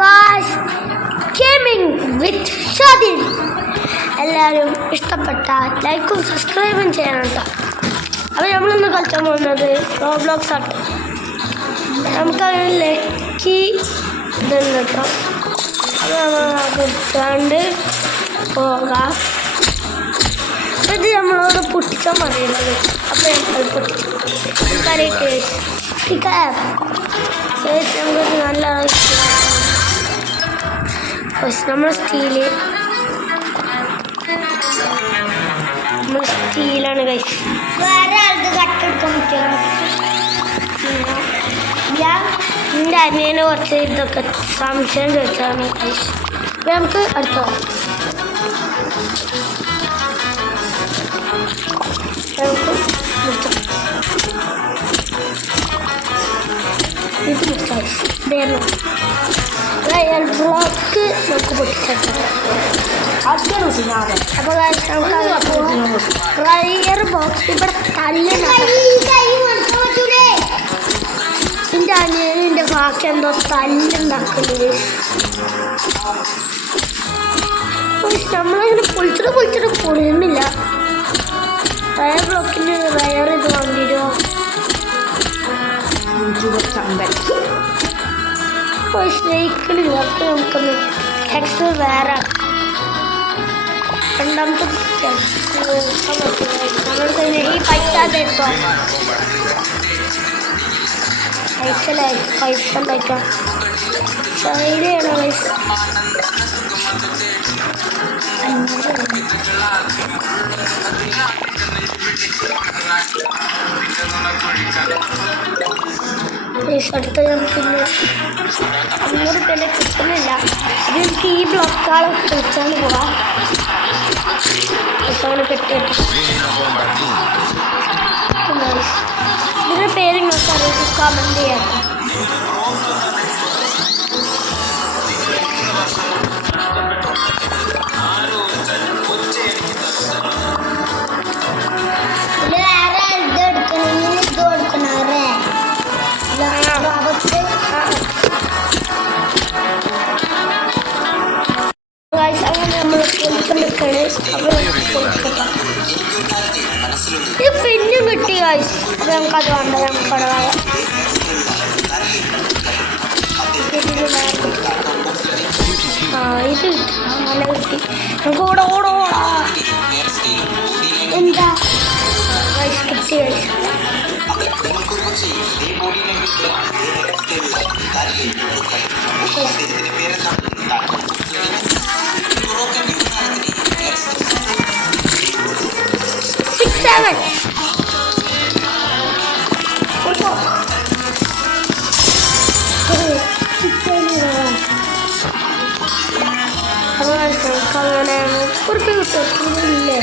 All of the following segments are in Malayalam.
Guys gaming with Shadin. എല്ലാവരും ഇഷ്ടപ്പെട്ട ലൈക്കും സബ്സ്ക്രൈബും ചെയ്യണം കേട്ടോ. അപ്പോൾ നമ്മളിന്ന് കളിച്ചാൻ പോകുന്നത് റോബ്ലോക്സ് ആട്ട്. നമുക്കത് ലക്കി ഇതുണ്ട് കേട്ടോ. അത് നമ്മളാണ്ട് പോകാം. ഇത് നമ്മളോട് പൊട്ടിച്ചാൽ മതിയുള്ളത്. അപ്പോൾ ഞങ്ങൾ പൊട്ടിച്ചു നമുക്ക് നല്ല നമ്മൾ സ്റ്റീലാണ് കഴിച്ചു. വേറെ ആൾക്ക് കട്ടെടുക്കാൻ പറ്റുമോ? ഞാൻ എൻ്റെ അനിയനെ കുറച്ച് ഇതൊക്കെ സംശയം ചോദിച്ചാണ് കഴിച്ചു. അപ്പം നമുക്ക് അടുത്ത ഇത് റയൽ ബ്ലോക്ക് നമുക്ക് പൊട്ടിച്ചെടുക്കാം. അപ്പോൾ റയർ ബോക്സ് ഇവിടെ എൻ്റെ അനിയനും എൻ്റെ ബാക്കി എന്തോ തല്ലുണ്ടാക്കുന്നത്. നമ്മളങ്ങനെ പൊളിച്ചിട്ട് പൊളിയുന്നില്ല. റയർ ബ്ലോക്കിന് റയർ ഇത് വന്നിരുമോ? സ്നേഹിക്കണില്ല. അപ്പോൾ നമുക്കൊന്ന് ഹെക്സ് വേറെ രണ്ടാമത്തെ നമ്മൾ ഈ പൈസ തേക്കോ അയച്ചല്ലേ പൈസ ഉണ്ടാക്കാം. ശൈലിയാണ് പൈസ അടുത്ത പിന്നെ 100 രൂപേൻ്റെ കിട്ടുന്നില്ല. അത് എനിക്ക് ഈ ബ്ലോക്കാളെ കളിച്ചാണ് പോവാം. അങ്ങനെ കെട്ടിയിട്ട് ഇതിൻ്റെ പേര് നിങ്ങൾക്ക് അറിയാം, കമൻറ്റ് ചെയ്യാം. ഇത് പിന്നും കിട്ടി ഗൈസ്. അത് നമുക്കത് വേണ്ട. നമുക്ക് പടവായ ഇത് നല്ല കിട്ടി. നമുക്ക് ഇവിടെ ഓടോടാ എന്താ ഗൈസ് കിട്ടി ഗൈസ്. അങ്ങനെ 30 കിട്ടില്ലേ?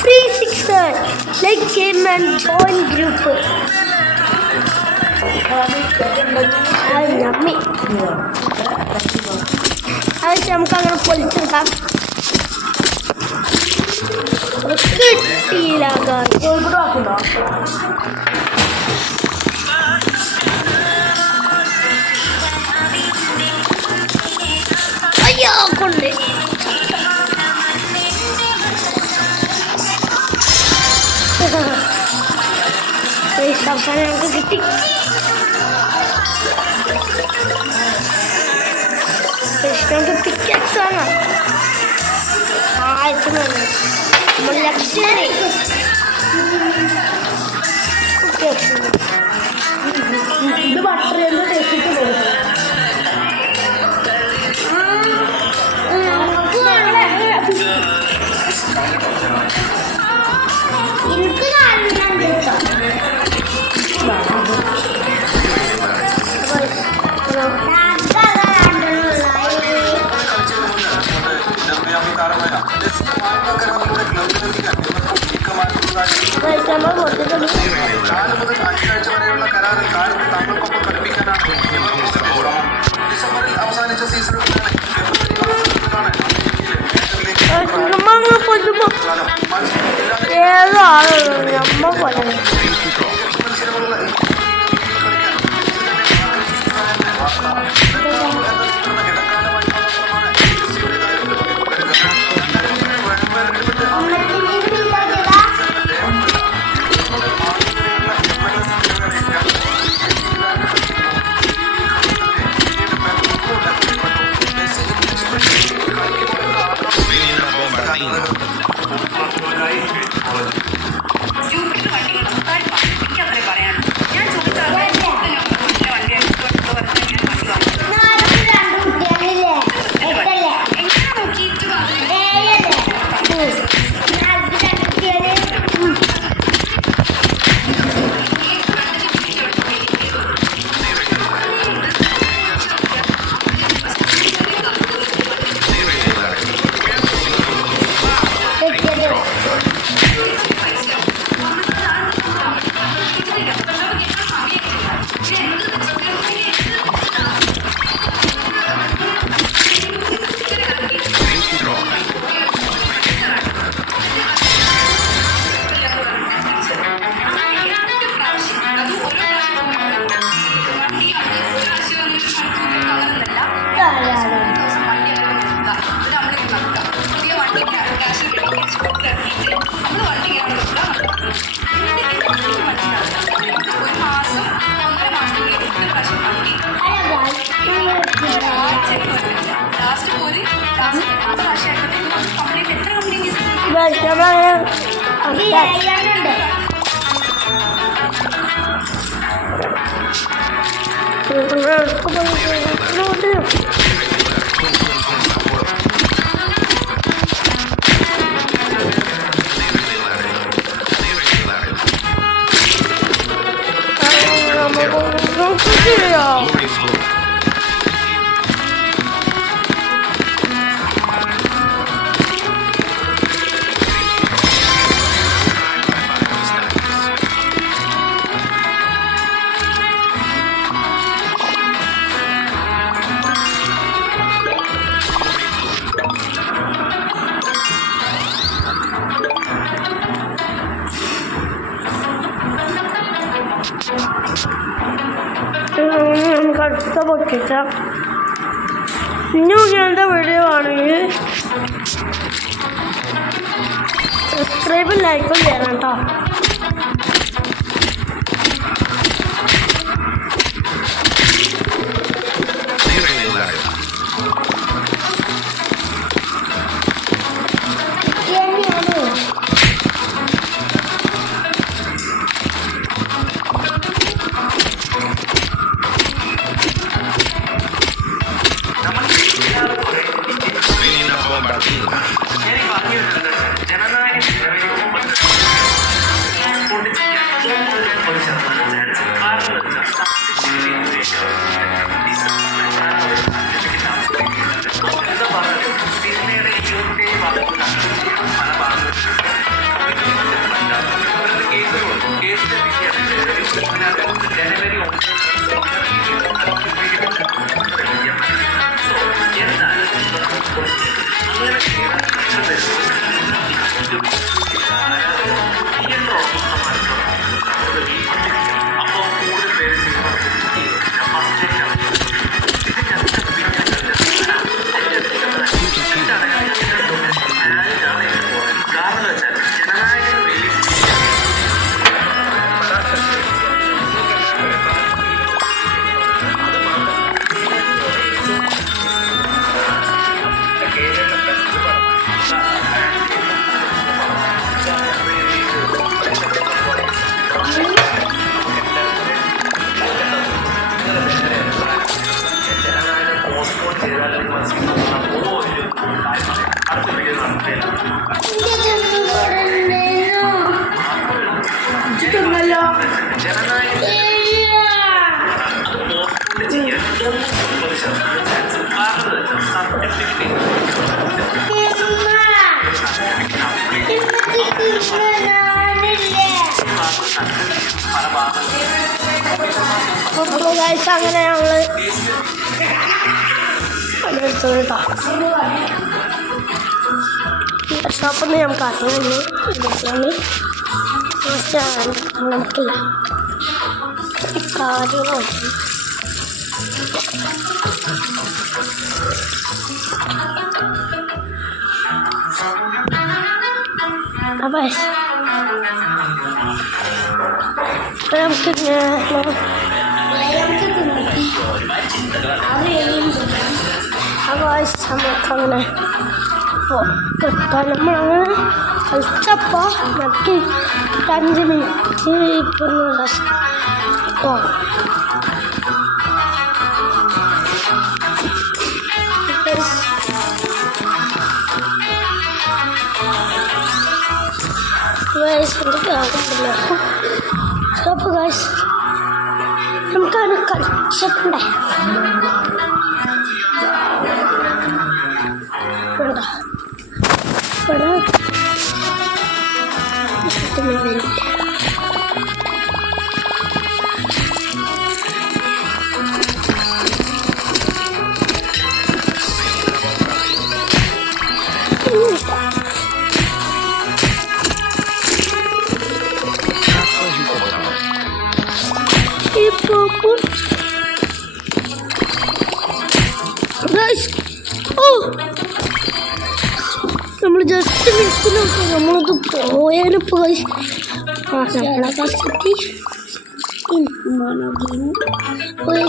Free 6 like game and join group. നമുക്കങ്ങനെ പൊളിച്ചെടുക്കാം. കിട്ടിയില്ല അയ്യോ കൊണ്ട് അവസാനം നമുക്ക് കിട്ടി. നമുക്ക് പിക്കാക്സ് ആണ് നമ്മൾ ലക്ഷറി ഇത് ബട്ടറിന്ന് തെറ്റിട്ട് കൊടുക്കും. എനിക്ക് നമ്മൾ ഏതോ ആള് നമ്മ പോലെ നമുക്ക് അടുത്ത പൊട്ടിച്ച ഇനി ഇങ്ങനത്തെ വീഡിയോ ആണെങ്കിൽ സബ്സ്ക്രൈബും ലൈക്കും ചെയ്യണം കേട്ടോ. അങ്ങനെ ഞങ്ങള് ഷോപ്പിൽ നിന്ന് നമുക്ക് അറിയുന്നു നമുക്കില്ല കാര്യങ്ങൾ അപ്പം നമുക്ക് നമുക്കങ്ങനെ നമ്മളങ്ങനെ കളിച്ചപ്പോൾ നമുക്ക് 5 മിനിറ്റ് നമുക്കത് കളിച്ചിട്ടുണ്ടേ നമ്മൾ ജസ്റ്റ് മിനിറ്റ് നോക്കാം നമ്മളത് പോയാലിപ്പോൾ നമ്മളെ കസത്തി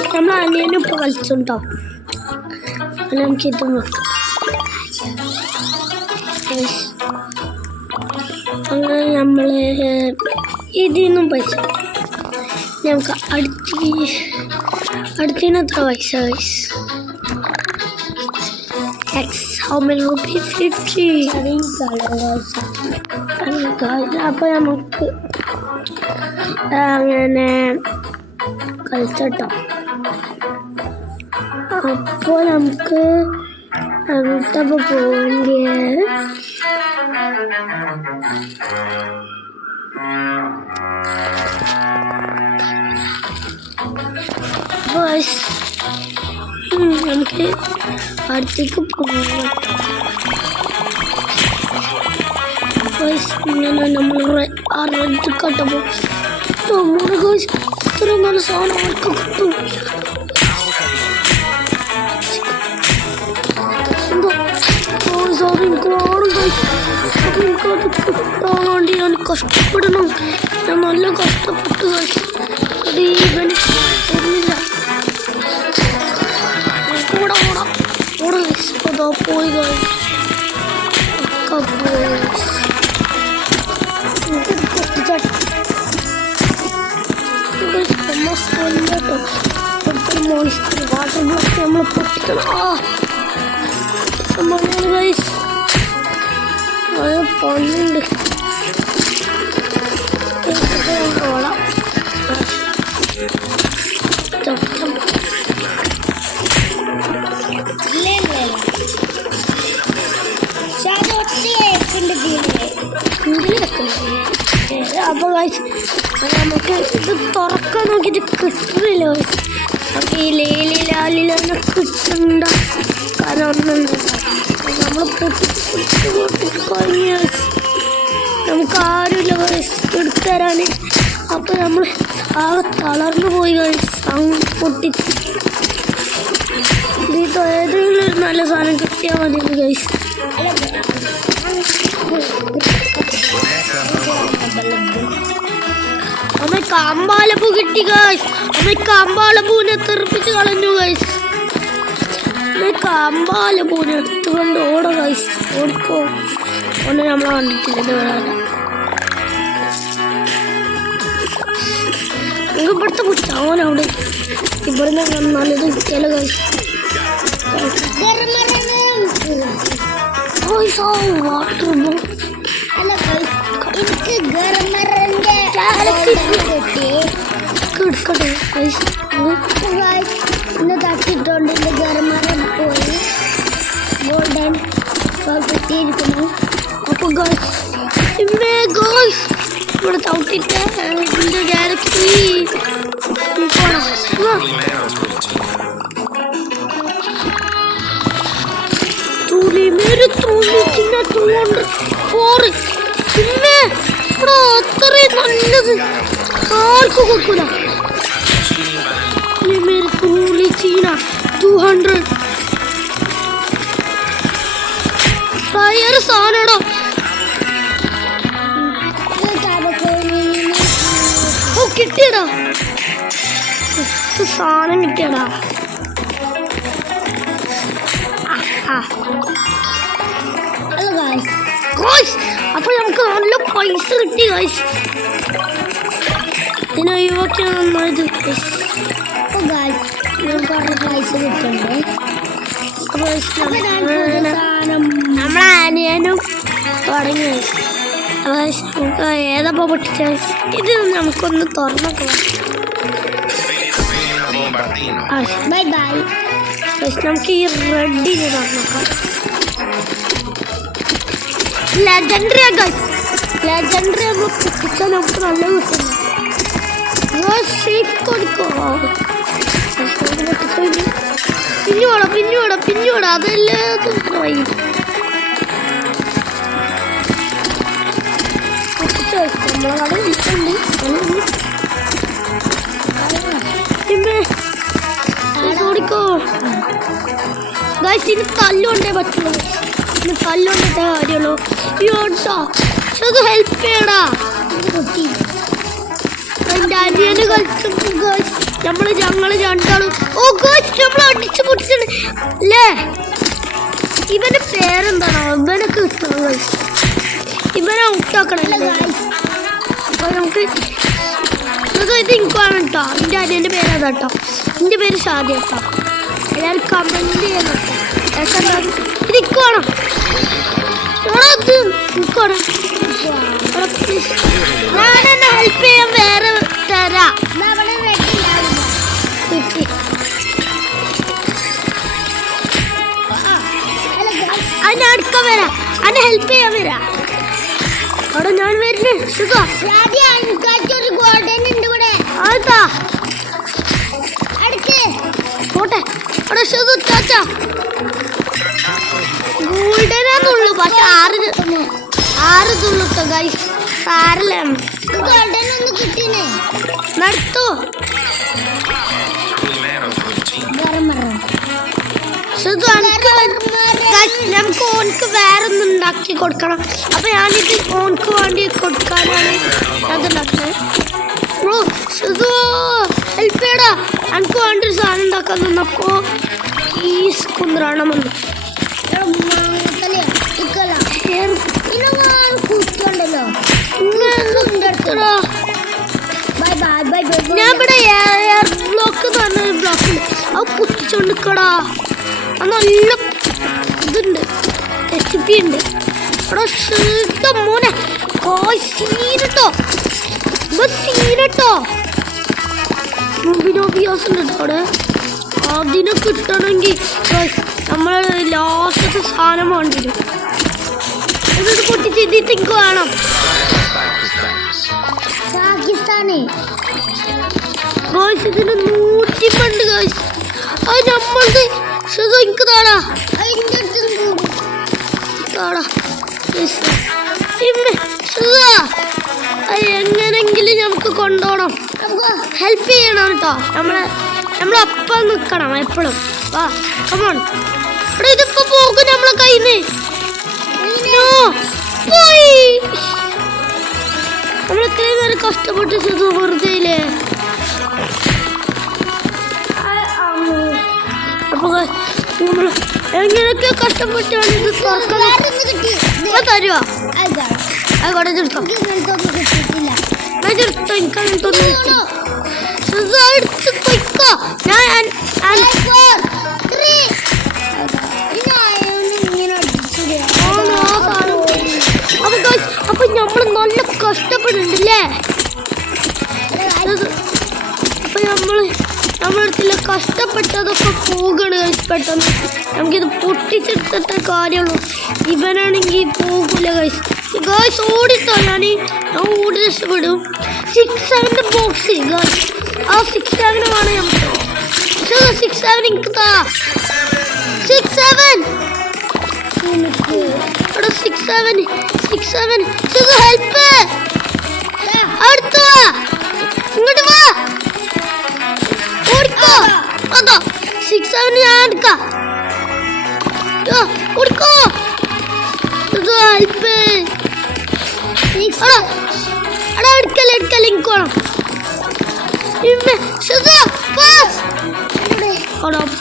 നമ്മൾ അനിയനിപ്പോൾ കളിച്ചുണ്ടോ അല്ല നമുക്കിത് നോക്കാം അങ്ങനെ നമ്മൾ ഇതിൽ നിന്നും പൈസ നമുക്ക് അടുത്തതിനത്ര പൈസ how many rupees 50 അപ്പോൾ നമുക്ക് അങ്ങനെ കളിച്ചട്ടോ അപ്പോൾ നമുക്ക് അങ്ങോട്ടപ്പോൾ പോകേണ്ട നമുക്ക് അടുത്തേക്ക് പോകാം ഇങ്ങനെ നമ്മൾ ആ റെഡ് കട്ടപ്പോൾ നമ്മുടെ ഇത്ര നല്ല സാധനം അവർക്ക് കിട്ടും സോറി എനിക്കത് കിട്ടാൻ വേണ്ടി ഞാൻ കഷ്ടപ്പെടണം ഞാൻ നല്ല കഷ്ടപ്പെട്ടു അത് ഇവന് തരുന്നില്ല അതാ പോയി മോണിസ്റ്റർ വാട്ടർ ബ്ലോക്ക് നമ്മൾ പൊട്ടിക്കണം പണിയുണ്ട് ഓടാം അപ്പോൾ നമുക്ക് ഇത് തുറക്കാൻ നോക്കിയിട്ട് കിട്ടുന്നില്ല നമുക്ക് ഈ ലാലിലൊന്നും കിട്ടണ്ട കാരണം ഒന്നുണ്ട് നമ്മൾ പൊട്ടിച്ച് കഴിഞ്ഞ നമുക്ക് ആരുമില്ല എടുത്തു തരാൻ അപ്പോൾ നമ്മൾ ആകെ തളർന്നു പോയി പൊട്ടിച്ച് ഇത് ഏതെങ്കിലും ഒരു നല്ല സാധനം കിട്ടിയാൽ മതി ഗൈസ് അമ്മയ്ക്ക് അമ്പാലപ്പൂ കിട്ടി ഗൈസ് അമ്മയ്ക്ക് അമ്പാലപ്പൂവിനെ തെറിപ്പിച്ച് കളഞ്ഞു ഗൈസ് അമ്മയ്ക്ക് അമ്പാലപ്പൂവിനെ എടുത്തുകൊണ്ട് ഓട ഗൈസ് ഓടിക്കോ ഒന്ന് നമ്മളെ കണ്ടിട്ടില്ല ഇത് വരാൻ നിങ്ങൾക്ക് ഇവിടുത്തെ കുറ്റാവനവിടെ ഇവിടുന്ന് നല്ലത് കിട്ടിയാലോ ഗൈസ് വാട്ടർ എനിക്ക് ഗർമറിന്റെ എടുക്കട്ടെ ഇന്ന് തട്ടിട്ടുണ്ട് എൻ്റെ ഗർമറൻ പോയി ഗോൾഡൻ കിട്ടിയിരിക്കുന്നു അപ്പോൾ ഇവിടെ തൗട്ടിട്ട് ഇതിൻ്റെ ഡയറക്റ്റ് ഒരു 204 പിന്നെ ഇവിടെ അത്രയും നല്ലത് ആർക്കും കൊടുക്കൂല. ചീന 200 ടയർ സാധനടോ. ഓ കിട്ടിയടാ, സാധനം കിട്ടിയടാ. അപ്പൊ നമുക്ക് നല്ല പൈസ കിട്ടി ഗൈസ്. ഇതിനെ ഒഴിവാക്കിയാണ് നന്നായത്. പൈസ കിട്ടണ്ടേ? നമ്മളെ അനിയനും തുടങ്ങി. ഏതപ്പോ പൊട്ടിച്ച ഇത് നമുക്കൊന്ന് തുറന്നൊക്കെ ബൈ ബൈ. നമുക്ക് ഈ റെഡിന് തുറന്നോക്കാം. ലെജൻഡറി ലെജൻഡറി നമ്മൾ പൊട്ടിച്ചാൽ നമുക്ക് നല്ല കിട്ടുന്നു. സേഫ് കൊടുക്കോ. പിന്നോടാ അതെല്ലാത്തും വൈകി നമ്മളെ കട വിളിച്ചുണ്ട്. ഓടിക്കോ ഗൈസ്. ഇനി തല്ലുകൊണ്ടേ പറ്റുള്ളൂ. ഇനി തല്ലുകൊണ്ടിട്ടേ കാര്യമുള്ളൂ. യോട്ടോ അത് ഹെൽപ്പ് ചെയ്യടാ. എൻ്റെ അനിയന് കളിച്ചു ഗൈസ്. ഞങ്ങള് രണ്ടാളും ഓ ഗൈസ് നമ്മൾ അടിച്ചു പൊട്ടിച്ചാണ് അല്ലേ. ഇവന്റെ പേരെന്താണോ? ഇവനൊക്കെ കിട്ടണം ഗൈസ്. ഇവനെ ഔട്ടാക്കണം ഗൈസ്. അപ്പൊ നമുക്ക് ഇത് എനിക്കാണ് കേട്ടോ. എൻ്റെ അനിയൻ്റെ പേര് അതാ കേട്ടോ. എൻ്റെ പേര് ഷാദി കേട്ടോ. എല്ലാവരും കമൻറ്റ് ചെയ്യണം കേട്ടോ. ഇത് ഇക്കുവാണോ? ഇത് ഇക്കുവാണോ? ഞാനെന്നെ ഹെൽപ്പ് ചെയ്യാൻ വേറെ തരാം. അതിനെ അടുക്കാൻ വരാം. അതിനെ ഹെൽപ്പ് ചെയ്യാൻ വരാം. അവിടെ ഞാൻ വരുന്നേ. അതാ പോട്ടെ. അവിടെ ചാച്ച ഗോൾഡനാന്നുള്ളു. പക്ഷെ 6 തുള്ളുട്ടോ ഗൈസ്. സാരല്ല നടത്തോ. നമുക്ക് ഓനക്ക് വേറൊന്നും ഉണ്ടാക്കി കൊടുക്കണം. അപ്പൊ ഞാനിത് ഓനക്ക് വേണ്ടി കൊടുക്കാനാണ് അതുണ്ടാക്കുന്നത്. ഹെൽപ്പ് ചെയ്യടാ. എനിക്ക് വേണ്ടി ഒരു സാധനം ഉണ്ടാക്കാൻ നിന്നപ്പോ ഈ കുന്ത്രണമെന്ന് ഞാൻ ഇവിടെ എയർ ബ്ലോക്ക് എന്ന് പറഞ്ഞൊരു ബ്ലോക്കുണ്ട്. അത് കുത്തിച്ചോണ്ടിക്കടാ. അത് നല്ല ഇതുണ്ട്, റെസിപ്പി ഉണ്ട്. അവിടെ ശീട്ടം മോനെ സീനട്ടോ സീനട്ടോ. മുബിനോബിയോസ് ഉണ്ട് അവിടെ. അതിനെ കിട്ടണമെങ്കിൽ നമ്മൾ ലാസ്റ്റത്തെ സാധനം വേണ്ടി വരും. എന്നിട്ട് പൊട്ടിച്ചെത്തിയിട്ട് എനിക്ക് വേണം. പാകിസ്ഥാന് ഇതിന് 100 ഗൈസ്. അത് നമ്മളുടെ എനിക്ക് താടാ എങ്ങനെങ്കിലും നമുക്ക് കൊണ്ടുപോകണം. ഹെൽപ്പ് ചെയ്യണം കേട്ടോ. നമ്മളപ്പം നിൽക്കണം എപ്പോഴും. വാ കമോൺ. ഇവിടെ ഇതിപ്പോ പോകും നമ്മളെ കയ്യിന്ന്. പോയി. നമ്മൾ ഇത്രയും നേരം കഷ്ടപ്പെട്ട് വെറുതെ ഇല്ലേ. അപ്പൊ എങ്ങനെയൊക്കെ കഷ്ടപ്പെട്ടാണ് ഇത് തരുവാ. ആയിക്കോട്ടെ എടുത്തോ. എടുത്തോ. എനിക്കങ്ങനത്തൊന്നും എടുത്ത് പൊയ്ക്കോ. ഞാൻ അപ്പൊ നമ്മള് നല്ല കഷ്ടപ്പെടുന്നുണ്ടല്ലേ. അപ്പൊ നമ്മളടുത്തില്ല കഷ്ടപ്പെട്ടതൊക്കെ പോകണ് പെട്ടെന്ന്. നമുക്കിത് പൊട്ടിച്ചെടുത്തിട്ടേ കാര്യമുള്ളൂ. ഇവനാണെങ്കിൽ പോകൂല ഗൈസ്. ഗൈസ് ഓടിട്ടോ. ഞാൻ ഓടി രക്ഷപ്പെടും. 6-7 ബോക്സ് ഗൈസ്. ആ 6-7 വേണം നമുക്ക്. 6-7 എനിക്ക് താ. 6-7 എടാ 6-7 ഹെൽപ്പ് അടുത്ത് വാ ഇങ്ങോട്ട് വാ ഓടിക്കോ അതോ 6-7 ഞാൻ എടുക്കാം ഓടിക്കോ ഹെൽപ്പ് എടാ എടുക്കല്ലേ എനിക്കോണം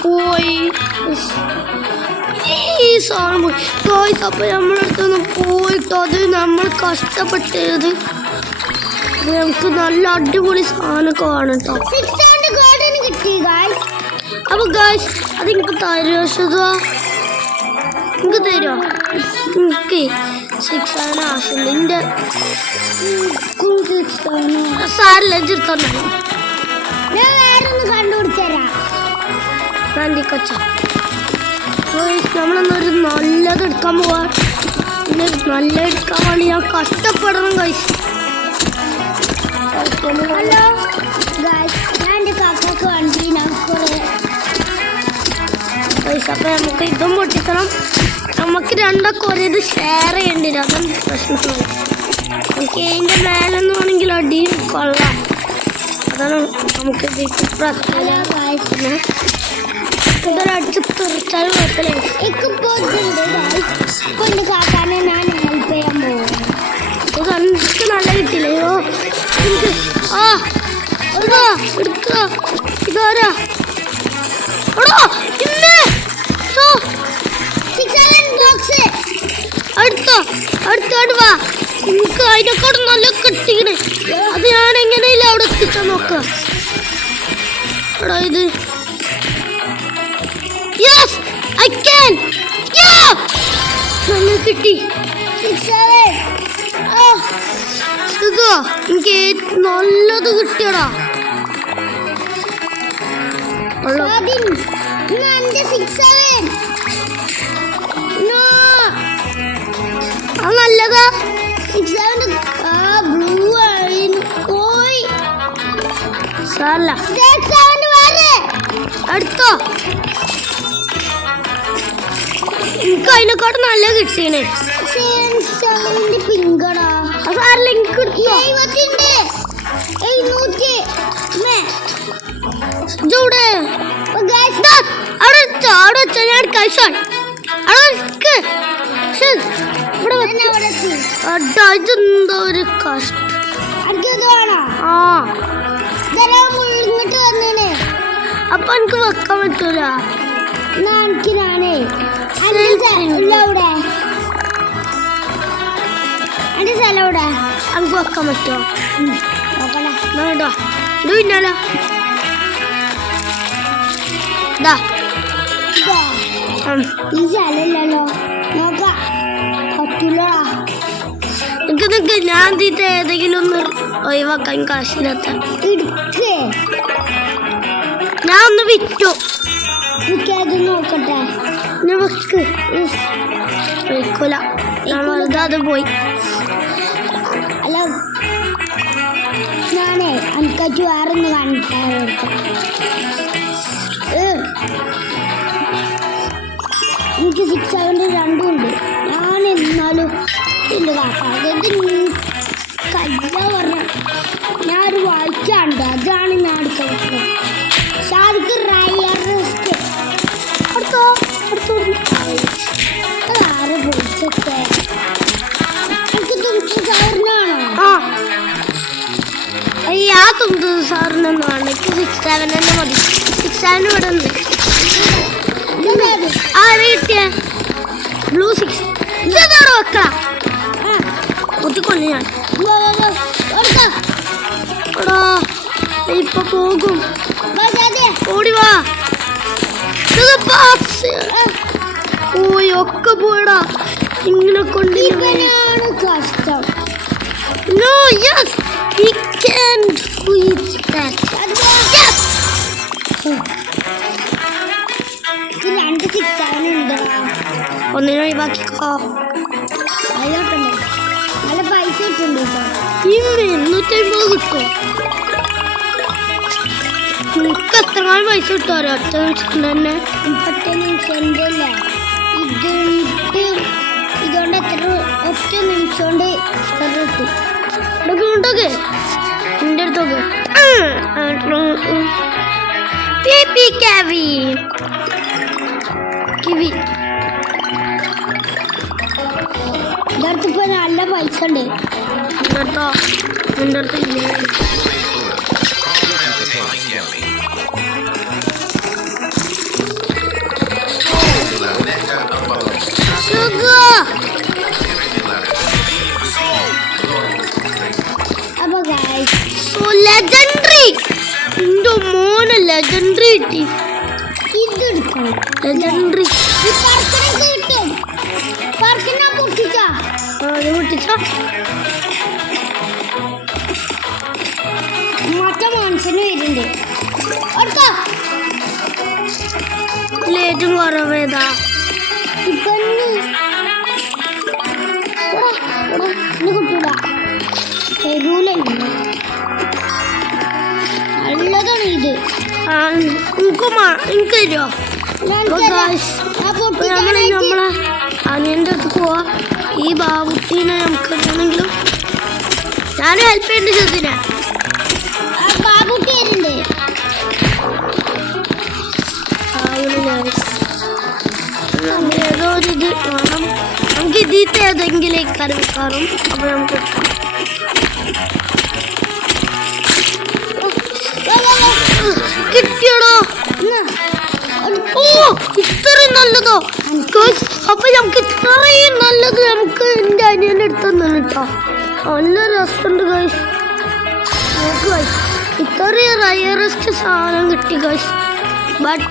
പോയി ഈ സാധനം പോയി ഗായ്സ്. അപ്പൊ നമ്മളടുത്തൊന്ന് പോയിട്ടോ അത് നമ്മൾ കഷ്ടപ്പെട്ടത് നമുക്ക് നല്ല അടിപൊളി സാധനം കാണും കേട്ടോ. അപ്പൊ ഗായ്സ് അത് എനിക്ക് തരുമോ സുധാ? എനിക്ക് തരുമോ? എനിക്ക് 6-7 ആവശ്യമുണ്ട്. എൻ്റെ സാരില്ല എടുത്തോണ്ടോ ഞാൻ വേറൊന്ന് കണ്ടുപിടിച്ചരാം. നമ്മളൊന്നൊരു നല്ലത് എടുക്കാൻ പോവാ. നല്ല എടുക്കാൻ വേണ്ടി ഞാൻ കഷ്ടപ്പെടണം ഗൈസ്. ഹലോ ഗൈസ്, ഞാൻ എൻ്റെ കാക്കക്ക് വണ്ടി ഗൈസ്. അപ്പം നമുക്ക് ഇതും പൊട്ടിക്കണം. നമുക്ക് രണ്ടൊക്കെ ഒരേത് ഷെയർ ചെയ്യേണ്ടി വരും. അതാണ് പ്രശ്നങ്ങൾ. നമുക്ക് ഇതിൻ്റെ മേലെന്ന് വേണമെങ്കിൽ അടി കൊള്ളാം. അതാണ് നമുക്ക് അടിച്ച് തെറിച്ചാൽ കുഴപ്പമില്ല. എൻ്റെ കാക്കാനെ ഞാൻ ഹെൽപ്പ് ചെയ്യാൻ പോകും. ഇത് എനിക്ക് നല്ല കിട്ടില്ലയോ എനിക്ക്. ആ എടുക്കാ ഇതാരാ എടോ ഇന്ന് അടുത്തോട്ട് വാ. എനിക്ക് അതിനെക്കാട് നല്ല കിട്ടിക്കണേ. അത് ഞാൻ എങ്ങനെയില്ല അവിടെ എത്തിച്ചാൽ നോക്കുക. എടാ ഇത് യെസ് ഐ ക്യാൻ. നല്ല കിട്ടി. എനിക്ക് നല്ലത് കിട്ടിയടാ. അത് നല്ലതാ. സാരല്ല അടുത്തോ. എനിക്ക് അതിനെക്കാട്ട് നല്ല കിട്ടീനെ. പിങ്കടാ സാരല്ല എനിക്ക് അവിടെ വെച്ചോ ഞാൻ കഴിച്ചാൽ ഇതെന്തോ ഒരു കഷ്ടം. ആ അപ്പൊ എനിക്ക് വെക്കാൻ പറ്റൂല. എനിക്ക് ഞാനേ അവിടെ എൻ്റെ സ്ഥലം ഇവിടെ എനിക്ക് വെക്കാൻ പറ്റുമോ? നോക്കണേ കേട്ടോ ഇത് പിന്നാലോ ഇതാ ഈ സ്ഥലമില്ലല്ലോ. നോക്കാം പറ്റില്ലടാ. എനിക്ക് ഞാൻ തീറ്റ ഏതെങ്കിലും ഒന്ന് ഒഴിവാക്കാൻ കാശില്ലാത്ത ഇടുക്കേ ഞാൻ ഒന്ന് വിറ്റു. എനിക്കത് നോക്കട്ടെ. ഞാൻ വെക്ക് വെക്കൂല. ഞാൻ വെറുതെ അത് പോയി. അല്ല ഞാനേ എനിക്കു വേറൊന്ന് കാണിക്കാം. എനിക്ക് 6-7 രണ്ടും ഉണ്ട്. ഞാൻ എന്നാലും ഇല്ല കാക്കാത് കയ്യ പറഞ്ഞ ഞാനൊരു വായിക്കാണ്ട് അതാണ് ഞാൻ എടുക്കുന്നത്. ഷാദിക്ക് റയറിസ്റ്റ് അടുത്തോ ആരെ പൊളിച്ചൊക്കെ എനിക്ക് തുമ്പ് സാറിനാണോ? ആ തുമ്പ് സാറിനൊന്നും വേണ്ട. എനിക്ക് 6-7 തന്നെ മതി. 6-7 ഇവിടെ ഉണ്ട്. ആരെ കിട്ടിയ ബ്ലൂ 6 വെക്കാം. കുത്തിക്കൊല്ലു ഞാൻ. എടാ ഇപ്പൊ പോകും. ഓടി വാ. ഓയ് ഒക്കെ പോയടാ. ഇങ്ങനെ കൊണ്ട് കഷ്ടം. No, yes, we can do that. Yes. രണ്ട് 6-7 ഉണ്ട്. ഒന്നിനെ ഒഴിവാക്കിക്കോ. അതിലോട്ടുണ്ട് നല്ല പൈസ കിട്ടുന്നുണ്ട് കേട്ടോ. 250 കിട്ടോ? നിനക്ക് എത്ര പൈസ കിട്ടുമോ? ഒറ്റ നിമിഷം തന്നെ 35 നിമിഷം. ഈ ഇതുകൊണ്ട് എത്ര ഒറ്റ നിമിഷം കൊണ്ട് കിട്ടും. ഇതൊക്കെ എൻ്റെ അടുത്തൊക്കെ കിവി ഇതടുത്ത് ഇപ്പൊ നല്ല പൈസ ഉണ്ട്. എൻ്റെ അടുത്ത് ഇല്ലേ അപ്പൊ ഗൈസ് ലെജൻഡറി എന്റെ മോനെ ലെജൻഡറി കിട്ടി. ഇതെടുക്കണം. ലെജൻഡറി ഈ പറക്കിനൊക്കെ കിട്ടും. പറക്കിന പൊട്ടിച്ചാ അത് പൊട്ടിച്ചോ മറ്റേ മനുഷ്യന് വരുന്നുണ്ട്. അടുത്തോ ഏറ്റവും കുറവേതാ ഇപ്പൊ കിട്ടൂല. തരൂലല്ലോ. നല്ലതാണ് ഇത്. എനിക്ക് തരുമോ? നമ്മളെ അനിയൻ്റെ അടുത്ത് പോവാ. ഈ ബാബുട്ടീനെ നമുക്ക് ആണെങ്കിലും ഞാനും ഹെൽപ്പ് ചെയ്യേണ്ട ചോദ്യത്തിനെ ബാബുട്ടി വരുന്നുണ്ട്. ഏതോ ഒരു ഇത് വേണം. നമുക്ക് ഇതിത്തെ ഏതെങ്കിലും കറിക്കാറും അപ്പൊ നമുക്ക് കിട്ടിയടോ. ഓ ഇത്രയും നല്ലതോ. അപ്പൊ നമുക്ക് ഇത്രയും നല്ലത് നമുക്ക് എൻ്റെ അനിയൻ്റെ അടുത്തൊന്നും കേട്ടോ. നല്ല രസമുണ്ട് ഗൈസ്. നോക്ക് ഗൈസ് ഇത്രയും റയറസ്റ്റ് സാധനം കിട്ടി ഗൈസ്. ബട്ട്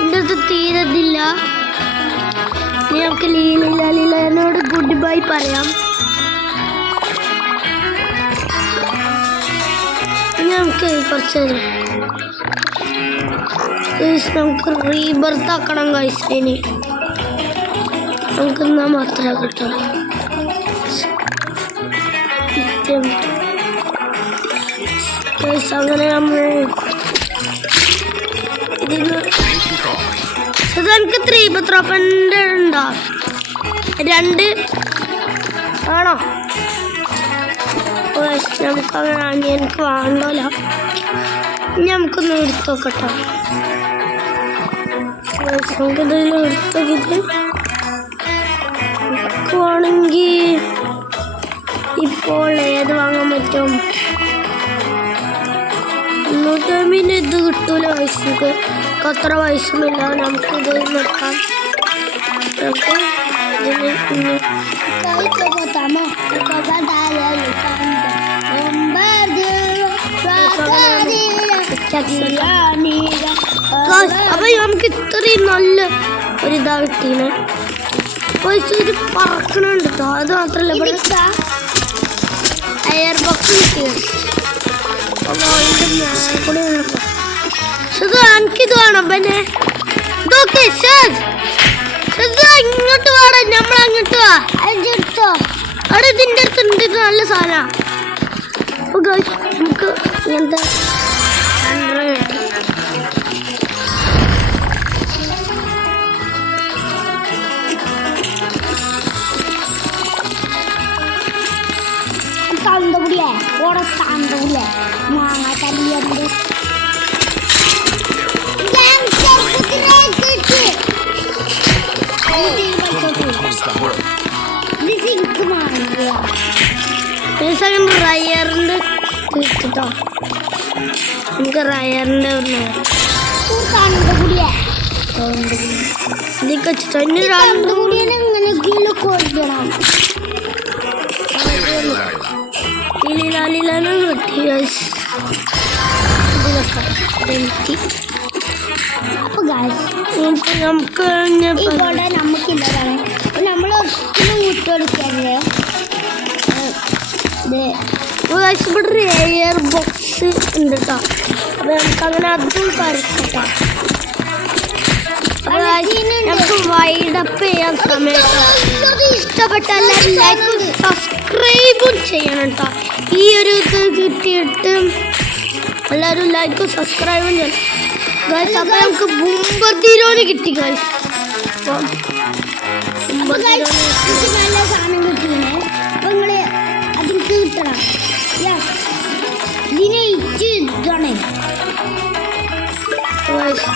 എൻ്റെ അടുത്ത് തീരതില്ല. നമുക്ക് ലീലയോട് ഗുഡ് ബൈ പറയാം. നമുക്ക് കുറച്ച് നമുക്ക് റീബർത്ത് ആക്കണം ഗൈസ്. ഇനി നമുക്ക് എന്നാൽ മാത്രമേ കിട്ടുള്ളൂ. അങ്ങനെ നമ്മൾ ഇതിന് എനിക്ക് 3 പത്രപ്പൻ്റെ ഉണ്ടോ? 2 ആണോ? നമുക്ക് അങ്ങനെ എനിക്ക് വേണ്ടല്ലോ. ഇനി നമുക്കൊന്ന് എടുത്തു നോക്കട്ടോ. നമുക്കിതിൽ എടുത്തോക്കിട്ട് വേണമെങ്കിൽ ഇപ്പോൾ ഏത് വാങ്ങാൻ പറ്റും? 350 ഇത് കിട്ടൂല പൈസ. നമുക്ക് അത്ര പൈസയൊന്നുമില്ല. നമുക്കിത് നിർത്താം. അപ്പൊ നമുക്ക് ഇത്രയും നല്ല ഒരിതാ കിട്ടീനെ. പൈസ ഇത് പറക്കണുണ്ട് കേട്ടോ. അത് മാത്രല്ല ഇവിടെ എയർ ബോക്സ് കിട്ടിയത്. എനിക്കിത് വേണം. പിന്നെ ഇതൊക്കെ ഇങ്ങോട്ട് വേണം. നമ്മളങ്ങോട്ട് വാ. അതെടുത്തോ. അവിടെ ഇതിൻ്റെ അടുത്തുണ്ട്. ഇത് നല്ല സാധനമാണ്. നമുക്ക് ഇങ്ങനത്തെ തന്തപുടിയേ ഓടെ തന്തപുടിയേ മാങ്ങ തല്ലിയത് റയറിന്റെ കിട്ടോ. നമുക്ക് റയറിന്റെ തന്തപുടിയേ ഇതൊക്കെ എങ്ങനെയെങ്കിലും കൊടുക്കണം. നമുക്ക് നമുക്കില്ലതാണ്. നമ്മൾ ഒരിക്കലും വിട്ടുകൊടുക്കരുത്. ഇവിടെ എയർ ബോക്സ് ഉണ്ട് കേട്ടോ. അപ്പൊ നമുക്ക് അങ്ങനെ അതും പരക്കട്ടോ. നമുക്ക് വൈഡപ്പ് ചെയ്യാൻ സമയത്ത് ഇഷ്ടപ്പെട്ട എല്ലാവരും ലൈക്കും സബ്സ്ക്രൈബും ചെയ്യണം കേട്ടോ. ഈ ഒരു ഇത് കിട്ടിയിട്ട് എല്ലാവരും ലൈക്കും സബ്സ്ക്രൈബും ചെയ്യണം ഗൈസ്. അപ്പം നമുക്ക് ബുംബർദീരോന് കിട്ടി ഗൈസ്. അപ്പം അപ്പൊ guys, എനിക്ക് നല്ല സാധനം കിട്ടിയേ. അപ്പൊ നിങ്ങള് അതിലേക്ക് കിട്ടണം. യെസ്, ഇതിനെ ഇതാണ്.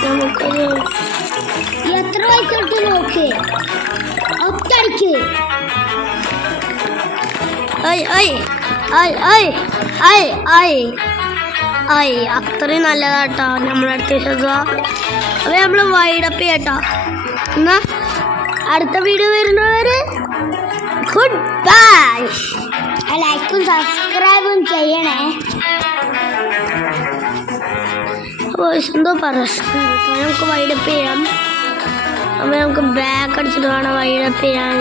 നമുക്കത് എത്ര പൈസ ഇട്ട് നോക്ക്. ഒറ്റടിക്ക് അത്രയും നല്ലതാട്ടോ നമ്മളെ അടുത്ത വിശ്വാസം. അപ്പൊ നമ്മള് വൈഡപ്പ് ചെയ്യട്ടോ. എന്നാ അടുത്ത വീഡിയോ വരുന്നവര് ഗുഡ് ബൈ. ലൈക്കും സബ്സ്ക്രൈബും ചെയ്യണേ. എന്തോ പ്രശ്നം നമുക്ക് വൈഡപ്പ് ചെയ്യാം. അപ്പൊ നമുക്ക് ബാക്ക് അടിച്ചിട്ട് വേണം വൈഡപ്പ് ചെയ്യാൻ.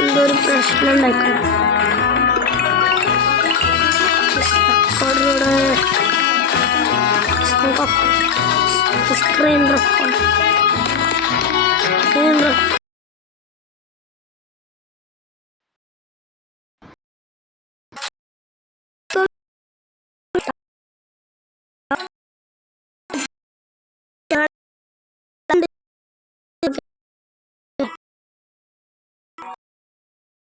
എന്തോ ഒരു പ്രശ്നം ഉണ്ടാക്കണം. Screen record